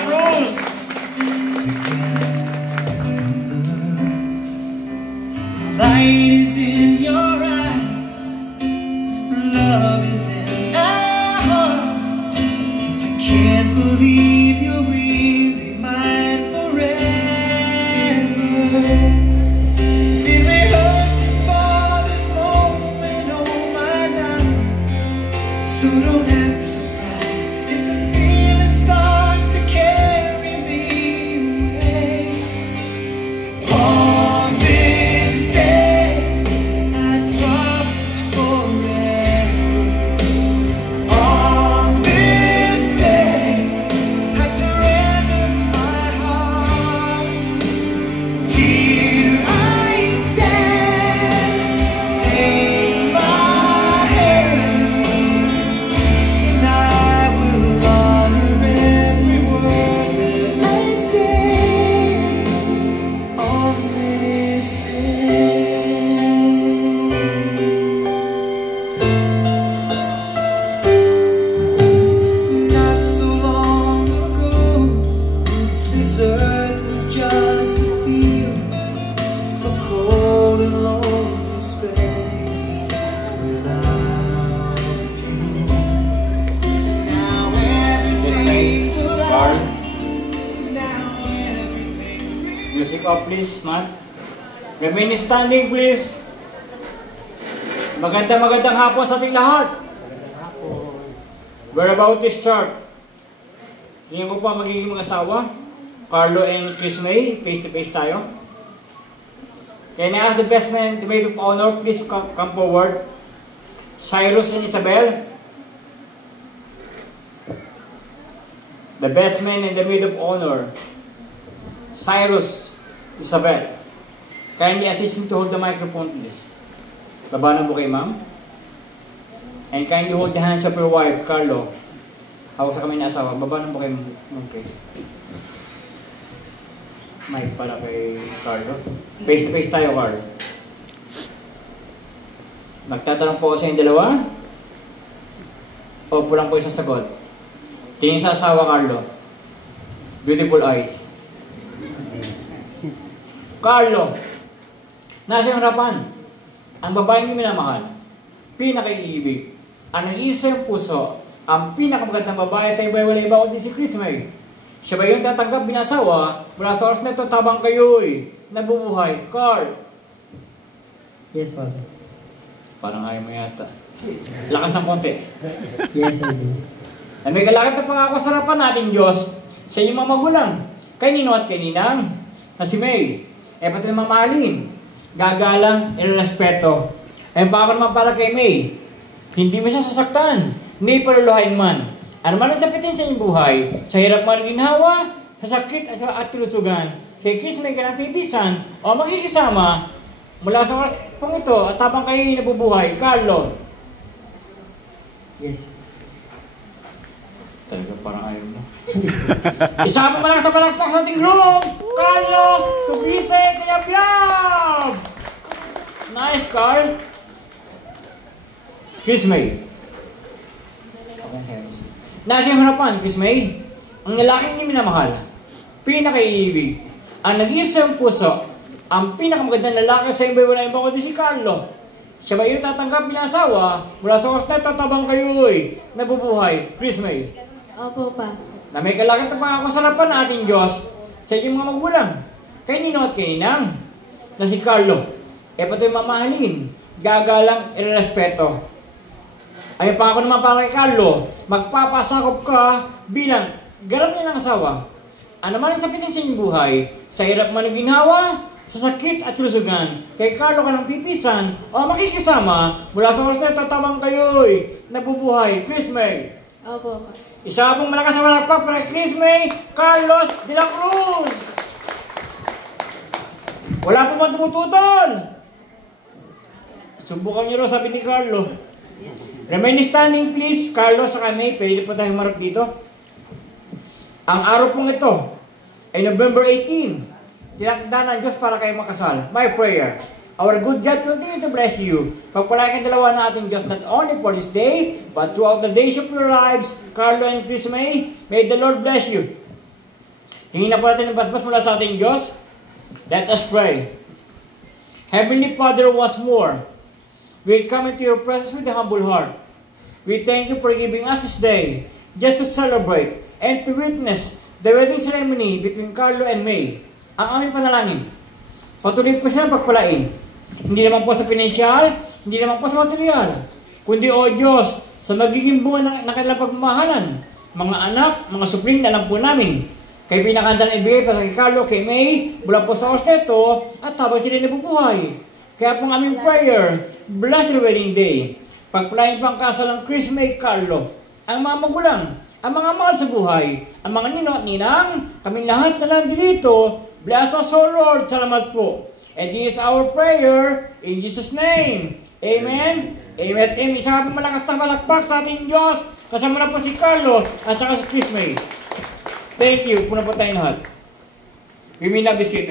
la Cruz. Light is in your eyes, love is in our hearts. I can't believe you're really mine forever. Been rehearsing for this moment all my life, so don't act surprised if the feeling starts to carry me away. On this day I promise forever. On this day I surrender my heart. Here I stand, take my hand, and I will honor every word that I say on this day. Not so long ago, this earth was just a field, a cold and lonely space without you. Now everything's Carl. alive. Now everything's real. Music off please, Matt. Remain standing please. Magandang hapon sa ating lahat. We're about to start. Tingin ko pa magiging mga asawa. Carlo and Chris May, face to face tayo. Can I ask the best man, the maid of honor, please come forward. Cyrus and Isabel. The best man and the maid of honor. Cyrus, Isabel. Kindly assist me to hold the microphone, please. Labanan mo kay ma'am. And kindly hold the hands of your wife, Carlo. Hawak sa kami na asawa. Labanan mo kay ma'am, please. Mic pala kay Carlo. Face to face tayo, Carlo. Magtatanong po ako sa inyong dalawa. Opo lang po isang sagot. Tingin sa asawa, Carlo. Beautiful eyes. Carlo, nasa iyong harapan, ang babaeng hindi minamahal, pinakaiibig, ang nag-iisa yung puso, ang pinakamagandang babae sa iba wala iba kundi si Chris May. Siya ba yung tatanggap binasawa mula sa oras na ito tabang kayo'y nabubuhay? Carl. Yes, Father. Parang ayaw mo yata. Lakas ng konti. Yes, I do. Na may kalakip na pangako sa harapan natin Diyos sa inyong mga magulang, kay Nino at kay Ninang, na si May, pati na mamahalin, gagalang, irerespeto. Pangako naman para kay May, hindi mo siya sasaktan, hindi paluluhain man. Ano man ang tapitin sa inyong buhay, sa hirap man ginhawa, sa sakit at tilusugan, kay Chris May ka ng pipisan o magkikisama mula sa oras pong ito at habang kayo nabubuhay. Carlo. Yes. Talaga parang ayaw mo. Isama mo lang sa palakpak sa ating room! Carlo! Tubise! Kayab-yab! Nice, Carl! Chris May. Nasa iyong harapan, Chris May, ang lalaking hindi minamahal, pinakaiibig, ang nag-iisang puso, ang pinakamagandang lalaki sa iba wala ibang kundi si Carlo. Siya ba yung tatanggap bilang asawa mula sa oras na tatabang kayo'y nabubuhay? Chris May. Opo, Pastor. Na may kalakit na pangako sa harapan na ating Diyos sa inyong mga magulang, kay Nino at kay Ninang, na si Carlo, pati mamahalin, gagalang, irerespeto. Ay pangako naman para kay Carlo, magpapasakop ka bilang garap niya ng asawa. Ano man ang sapitin sa inyong buhay, sa hirap man ng ginhawa, sa sakit at lusugan, kay Carlo ka ng pipisan o makikisama mula sa oras na tatabang kayo'y nabubuhay. Chris May. Opo, Pastor. Isa pong malakas na malakpak para kay Chris May, Carlos de la Cruz. Wala po man tumututol. Subukan niyo rin, sabi ni Carlo. Remain standing please, Carlos sa May. Pwede po tayong marap dito. Ang araw pong ito ay November 18. Tinakda ng Diyos para kayo makasal. My prayer. Our good God continue to bless you. Pagpalain ang dalawa na ating Diyos not only for this day, but throughout the days of your lives, Carlo and Chris May the Lord bless you. Hingin na po natin ng basbas mula sa ating Diyos. Let us pray. Heavenly Father, once more, we come into your presence with a humble heart. We thank you for giving us this day just to celebrate and to witness the wedding ceremony between Carlo and May. Ang aming panalangin, patuloy po silang pagpalain. Hindi naman po sa pinansyal, hindi naman po sa material, kundi o Diyos, sa magiging bunga ng kanilang pagmamahalan, mga anak, mga supling na lang po namin. Kay pinakanta ng ibigay para kay Carlo, kay May, mula po sa Orsteto, at habang sila nabubuhay. Kaya po ang aming prayer, bless the wedding day. Pagpalain pa ang kasal ng Chris, May, Carlo, ang mga magulang, ang mga mahal sa buhay, ang mga nino at ninang, kaming lahat na nandito, bless us, O Lord, salamat po. And this is our prayer, in Jesus' name. Amen. Amen. Amen. Isa pa malakas na malakpak sa ating Diyos. Kasama na po si Carlo at saka si Chris May. Thank you. Puna po tayong lahat. We may na be seated.